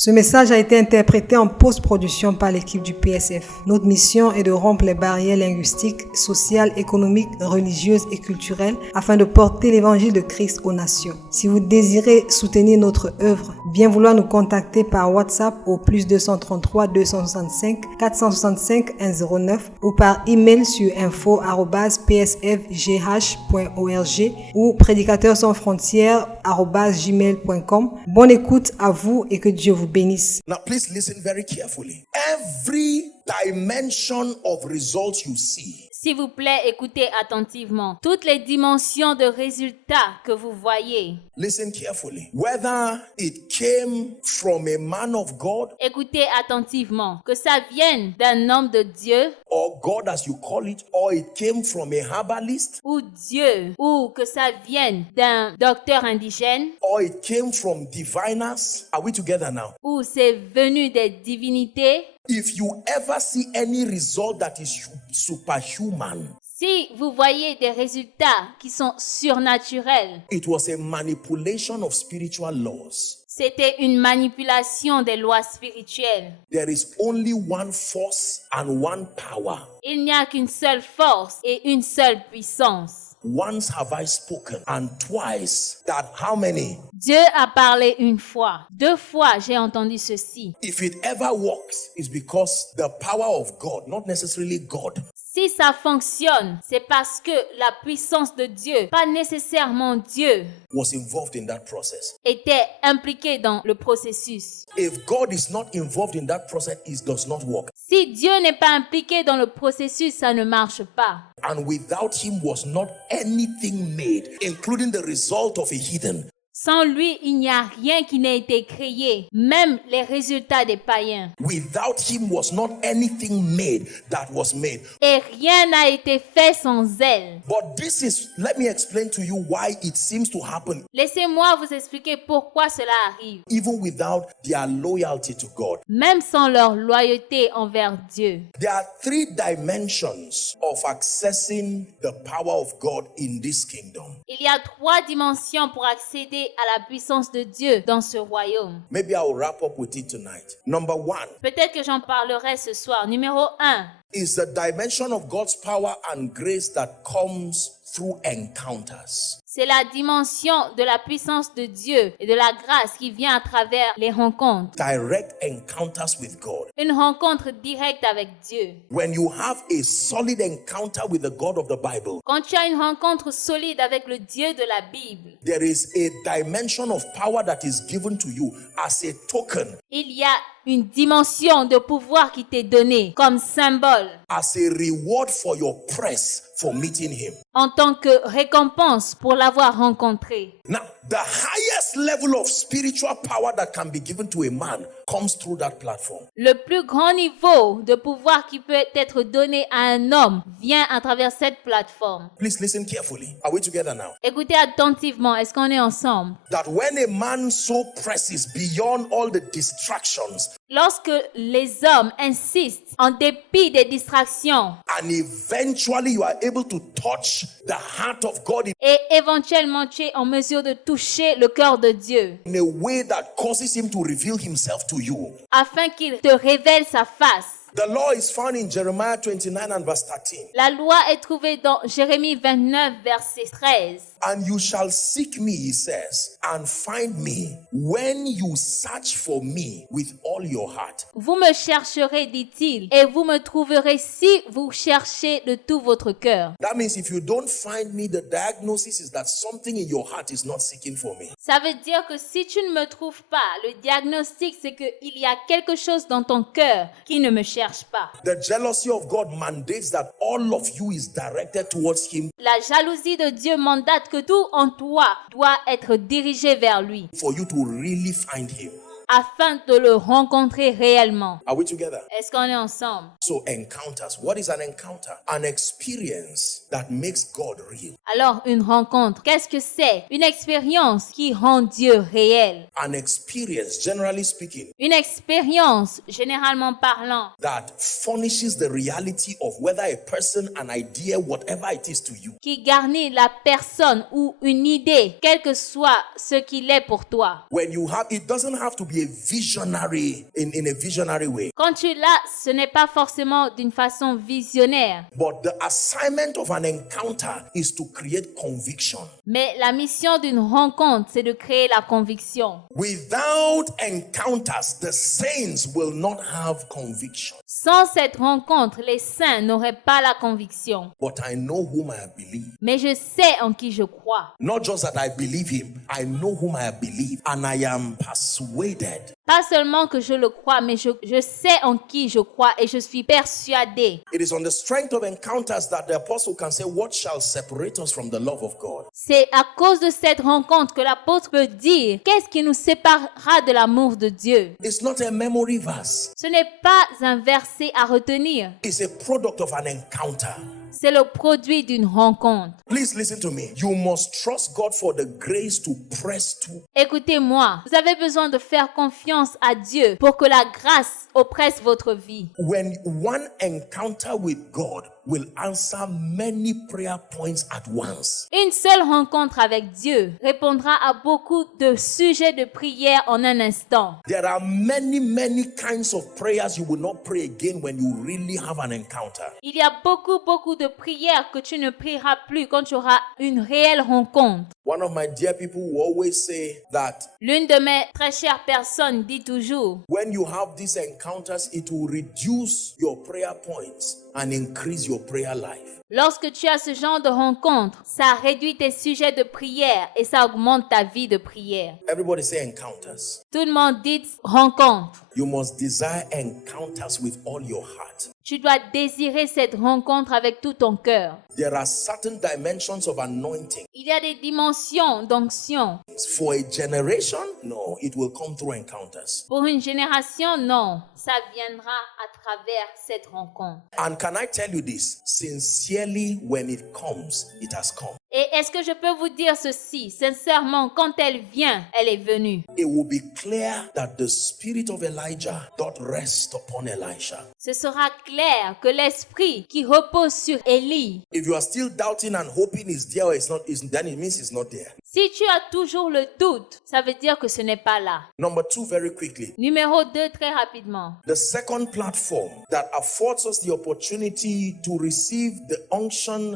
Ce message a été interprété en post-production par l'équipe du PSF. Notre mission est de rompre les barrières linguistiques, sociales, économiques, religieuses et culturelles afin de porter l'évangile de Christ aux nations. Si vous désirez soutenir notre œuvre, bien vouloir nous contacter par WhatsApp au +233 265 465 109 ou par email sur info@psfgh.org ou prédicateurssansfrontières@gmail.com. Bonne écoute à vous et que Dieu vous bénisse. Now, please listen very carefully. Every dimension of results you see S'il vous plaît, écoutez attentivement. Toutes les dimensions de résultats que vous voyez, listen carefully. Whether it came from a man of God écoutez attentivement. Que ça vienne d'un homme de Dieu or God as you call it, or it came from a herbalist, ou Dieu, ou que ça vienne d'un docteur indigène, or it came from diviners. Are we together now? ou c'est venu des divinités. If you ever see any result that is superhuman, Si vous voyez des résultats qui sont surnaturels, it was a manipulation of spiritual laws. c'était une manipulation des lois spirituelles. There is only one force and one power. Il n'y a qu'une seule force et une seule puissance. Once have I spoken, and twice that how many? Dieu a parlé une fois. 2 fois, j'ai entendu ceci. If it ever works, it's because the power of God, not necessarily God, Si ça fonctionne, c'est parce que la puissance de Dieu, pas nécessairement Dieu, was involved in that process. était impliquée dans le processus. If God is not involved in that process, it does not work. Si Dieu n'est pas impliqué dans le processus, ça ne marche pas. And without him was not anything made, including the result of a heathen. Sans lui, il n'y a rien qui n'ait été créé, même les résultats des païens. Without him was not anything made that was made. Et rien n'a été fait sans elle. But this is, let me explain to you why it seems to happen Laissez-moi vous expliquer pourquoi cela arrive, even without their loyalty to God. même sans leur loyauté envers Dieu. There are 3 dimensions of accessing the power of God in this kingdom. Il y a 3 dimensions pour accéder à la puissance de Dieu dans ce royaume. Maybe I will wrap up with it tonight. Number 1 Peut-être que j'en parlerai ce soir. Numéro 1, is the dimension of God's power and grace that comes through encounters. c'est la dimension de la puissance de Dieu et de la grâce qui vient à travers les rencontres. Direct encounters with God. Une rencontre directe avec Dieu. When you have a solid encounter with the God of the Bible, Quand tu as une rencontre solide avec le Dieu de la Bible, there is a dimension of power that is given to you as a token, il y a une dimension de pouvoir qui t'est donnée comme symbole as a reward for your press for meeting him. en tant que récompense pour l'avoir rencontré. Now, the highest level of spiritual power that can be given to a man comes through that platform. Le plus grand niveau de pouvoir qui peut être donné à un homme vient à travers cette plateforme. Please listen carefully. Are we together now? Écoutez attentivement, est-ce qu'on est ensemble? That when a man so presses beyond all the distractions Lorsque les hommes insistent en dépit des distractions and eventually you are able to touch the heart of God et éventuellement tu es en mesure de toucher le cœur de Dieu in a way that causes him to reveal himself to you. afin qu'il te révèle sa face. The law is found in Jeremiah 29 and verse 13. La loi est trouvée dans Jérémie 29, verset 13. And you shall seek me, he says, and find me when you search for me with all your heart. Vous me chercherez, dit-il, et vous me trouverez si vous cherchez de tout votre cœur. That means if you don't find me, the diagnosis is that something in your heart is not seeking for me. Ça veut dire que si tu ne me trouves pas, le diagnostic c'est qu'il y a quelque chose dans ton cœur qui ne me cherche pas. The jealousy of God mandates that all of you is directed towards him La jalousie de Dieu mandate que tout en toi doit être dirigé vers lui for you to really find him. afin de le rencontrer réellement. Are we together? Est-ce qu'on est ensemble? So encounters. What is an encounter? An experience that makes God real. Alors, une rencontre, qu'est-ce que c'est? Une expérience qui rend Dieu réel. An experience, generally speaking, Une expérience, généralement parlant, that furnishes the reality of whether a person, an idea, whatever it is to you, qui garnit la personne ou une idée, quel que soit ce qu'il est pour toi. when you have, it doesn't have to be be a visionary in a visionary way. Quand tu l'as, ce n'est pas forcément d'une façon visionnaire. But the assignment of an encounter is to create conviction. Mais la mission d'une rencontre, c'est de créer la conviction. Without encounters, the saints will not have conviction. Sans cette rencontre, les saints n'auraient pas la conviction. But I know whom I believe. Mais je sais en qui je crois. Not just that I believe him, I know whom I believe, and I am persuaded. Pas seulement que je le crois, mais je sais en qui je crois et je suis persuadé. It is on the strength of encounters that the apostle can say, what shall separate us from the love of God? C'est à cause de cette rencontre que l'apôtre peut dire qu'est-ce qui nous séparera de l'amour de Dieu. It's not a memory verse. Ce n'est pas un verset à retenir. It's a product of an encounter. C'est le produit d'une rencontre. Please listen to me. You must trust God for the grace to press to. Écoutez-moi, vous avez besoin de faire confiance à Dieu pour que la grâce oppresse votre vie. When one encounter with God will answer many prayer points at once. Une seule rencontre avec Dieu répondra à beaucoup de sujets de prière en un instant. There are many kinds of prayers you will not pray again when you really have an encounter. Il y a beaucoup de prières que tu ne prieras plus quand tu auras une réelle rencontre. One of my dear people will always say that L'une de mes très chères personnes dit toujours, when you have these encounters, it will reduce your prayer points and increase your prayer life. lorsque tu as ce genre de rencontre, ça réduit tes sujets de prière et ça augmente ta vie de prière. Everybody say encounters. Tout le monde dit rencontre. You must desire encounters with all your heart. Tu dois désirer cette rencontre avec tout ton cœur. There are certain dimensions of anointing. Il y a des dimensions d'onction. For a generation, no, it will come through encounters. Pour une génération, non. Ça viendra à travers cette rencontre. And can I tell you this? Sincerely, when it comes, it has come. Et est-ce que je peux vous dire ceci? Sincèrement, quand elle vient, elle est venue. It will be clear that the spirit of Elijah doth rest upon Elisha. Ce sera clair que l'esprit qui repose sur Élie, If you are still doubting and hoping it's there or it's not, then it means it's not there. si tu as toujours le doute, ça veut dire que ce n'est pas là. Number 2, very quickly. Numéro 2, très rapidement. The second platform that affords us the opportunity to receive the unction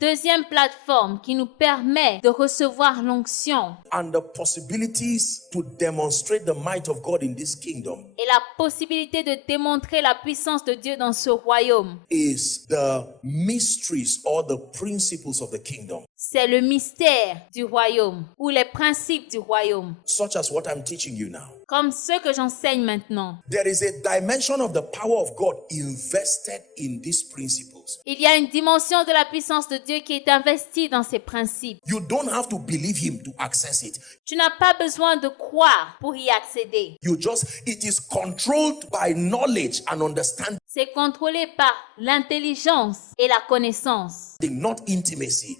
La deuxième plateforme qui nous permet de recevoir l'onction and the possibilities to demonstrate the might of God in this kingdom et la possibilité de démontrer la puissance de Dieu dans ce royaume, is the mysteries or the principles of the kingdom, c'est le mystère du royaume ou les principes du royaume, such as what I'm teaching you now. comme ceux que j'enseigne maintenant. There is a dimension of the power of God invested in these principles. Il y a une dimension de la puissance de Dieu qui est investie dans ces principes. You don't have to believe him to access it. Tu n'as pas besoin de croire pour y accéder. It is controlled by knowledge and understanding, C'est contrôlé par l'intelligence et la connaissance. not intimacy.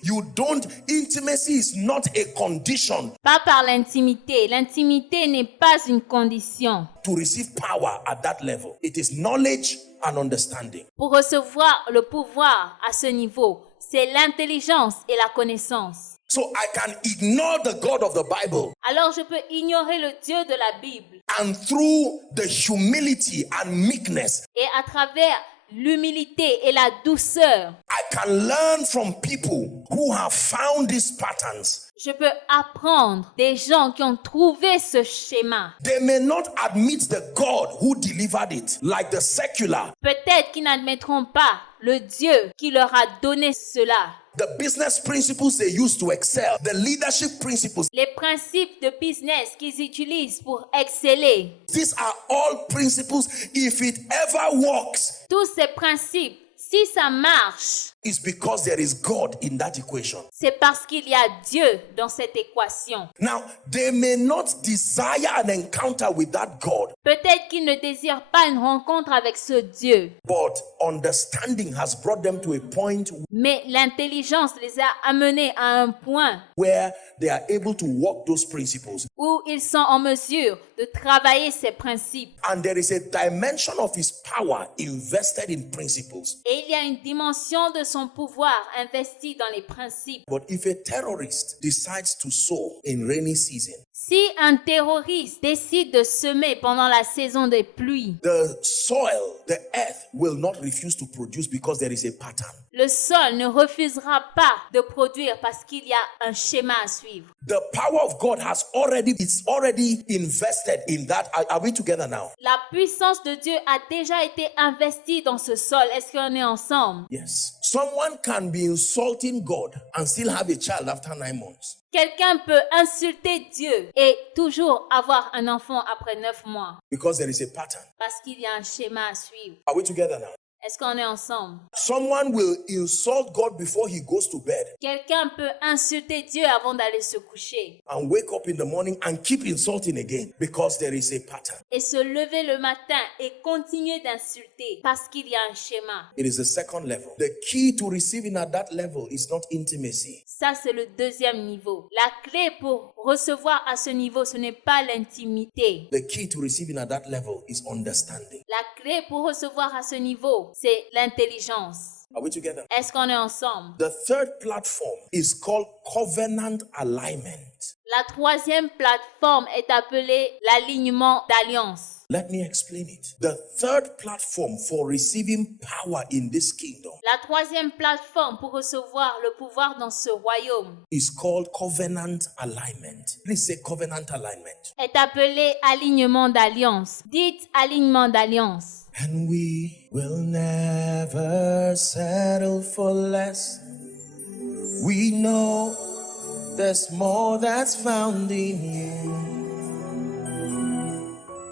Intimacy is not a condition Pas par l'intimité. L'intimité n'est pas une condition. to receive power at that level. It is knowledge and understanding. Pour recevoir le pouvoir à ce niveau, c'est l'intelligence et la connaissance. So I can ignore the God of the Bible, Alors je peux ignorer le Dieu de la Bible and through the humility and meekness, et à travers l'humilité et la douceur, I can learn from people who have found these patterns. je peux apprendre des gens qui ont trouvé ce schéma. They may not admit the God who delivered it, like the secular. Peut-être qu'ils n'admettront pas le Dieu qui leur a donné cela. The business principles they use to excel, the leadership principles, Les principes de business qu'ils utilisent pour exceller. these are all principles. If it ever works, Tous ces principes, si ça marche, it's because there is God in that equation. c'est parce qu'il y a Dieu dans cette équation. Now, they may not desire an encounter with that God, Peut-être qu'ils ne désirent pas une rencontre avec ce Dieu, but understanding has brought them to a point mais l'intelligence les a amenés à un point where they are able to walk those principles. où ils sont en mesure de travailler ces principes. And there is a dimension of his power invested in principles. Et il y a une dimension de son pouvoir investi dans les principes. But if a terrorist decides to sow in rainy season, Si un terroriste décide de semer pendant la saison des pluies, the soil, the earth will not refuse to produce because there is a pattern. le sol ne refusera pas de produire parce qu'il y a un schéma à suivre. The power of God it's already invested in that. Are we together now? La puissance de Dieu a déjà été investie dans ce sol. Est-ce qu'on est ensemble? Yes. Someone can be insulting God and still have a child after 9 months. Quelqu'un peut insulter Dieu et toujours avoir un enfant après 9 mois Because there is a pattern. parce qu'il y a un schéma à suivre. Are we together now? Est-ce qu'on est ensemble? Someone will insult God before he goes to bed Quelqu'un peut insulter Dieu avant d'aller se coucher and wake up in the morning and keep insulting again because there is a pattern. et se lever le matin et continuer d'insulter parce qu'il y a un schéma. It is the second level. The key to receiving at that level is not intimacy. Ça, c'est le deuxième niveau. La clé pour recevoir à ce niveau, ce n'est pas l'intimité. The key to receiving at that level is understanding. La clé pour recevoir à ce niveau, c'est l'intelligence. Are we together? Est-ce qu'on est ensemble? The third platform is called covenant alignment. La troisième plateforme est appelée l'alignement d'alliance. Let me explain it. The third platform for receiving power in this kingdom La troisième plateforme pour recevoir le pouvoir dans ce royaume is called covenant alignment. Please say covenant alignment. est appelée alignement d'alliance. Dites alignement d'alliance. And we will never settle for less. We know there's more that's found in you.